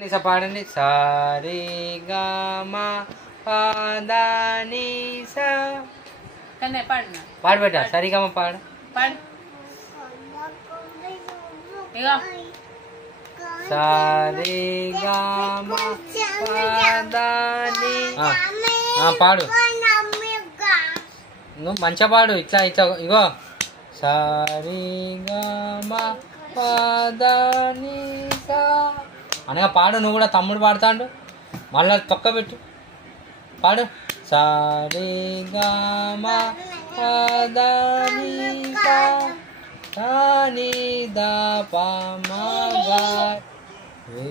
పాడండి. Sorry gamma పాదాని సా పాడు బేట. సరిగమ పాడు. సారీ గామా పాదాని పాడు. నువ్వు మంచిగా పాడు. ఇట్లా ఇట్లా ఇగో సారీ గామా పాదాని సా అనగా పాడు. నువ్వు కూడా తమ్ముడు పాడుతాడు. మళ్ళా తొక్క పెట్టు పాడు. సారీ గామా పాదాని సా సాని దా పా మా గా రే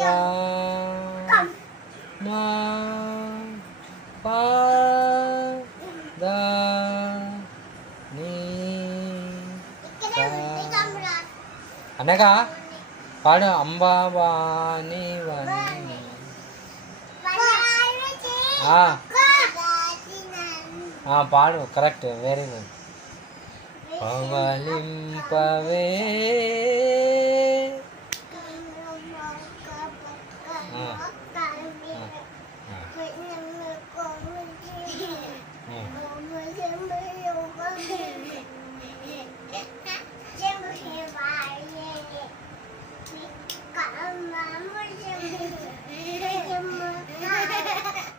గా మా పా దా నీ అనగా పాడు. అంబాబాని వని పాడు. కరెక్ట్. Very good. పవలింపవే